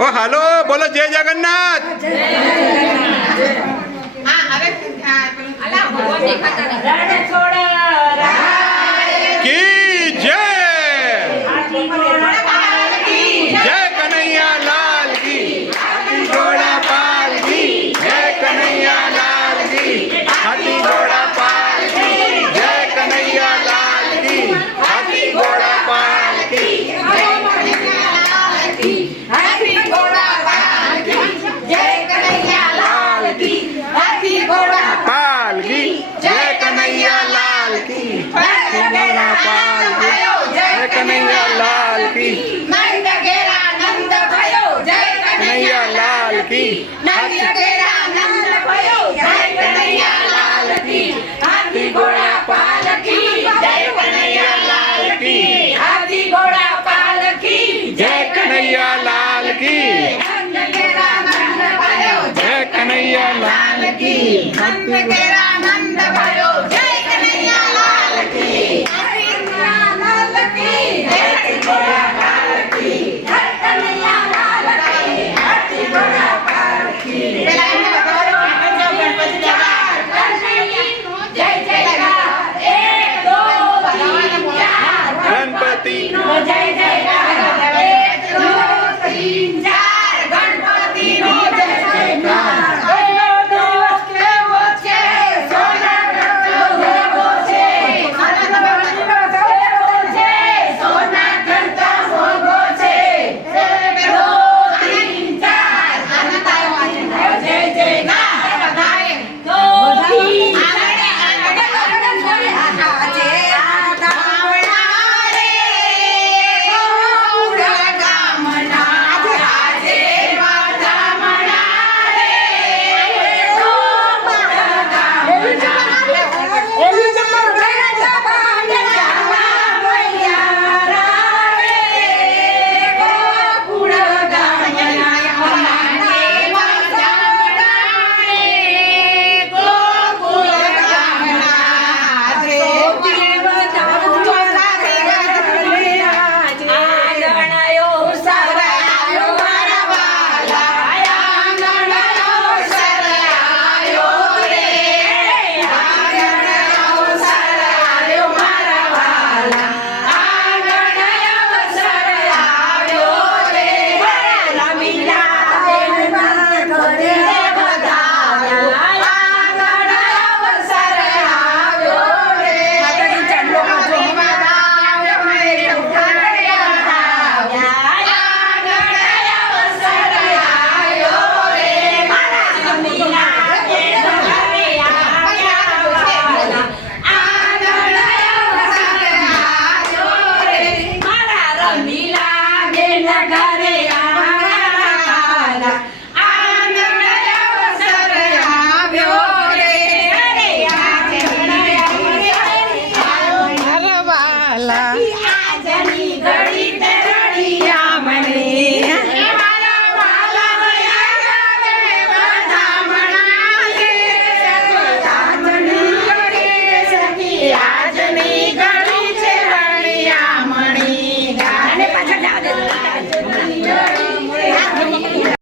ओ hello बोलो जय जगन्नाथ। की जय। जय कन्हैया लाल की। हाथी घोड़ा पाल की। जय कन्हैया लाल की। हाथी घोड़ा पाल की। जय कन्हैया लाल की। हाथी घोड़ा पाल की। हाथी घोड़ा पाल की। जय कन्हैया लाल की। हाथी घोड़ा पाल की। जय कन्हैया लाल की। हाथी घोड़ा पाल की। जय कन्हैया लाल की। नंद घेरा नंद भयो जय कन्हैया लाल की। नंद घेरा नंद भयो जय कन्हैया लाल की। हाथी घोड़ा पाल की। जय कन्हैया लाल की। हाथी घोड़ा पाल की। जय कन्हैया लाल की। नंद घेरा नंद भयो जय कन्हैया लाल की। नंद घेरा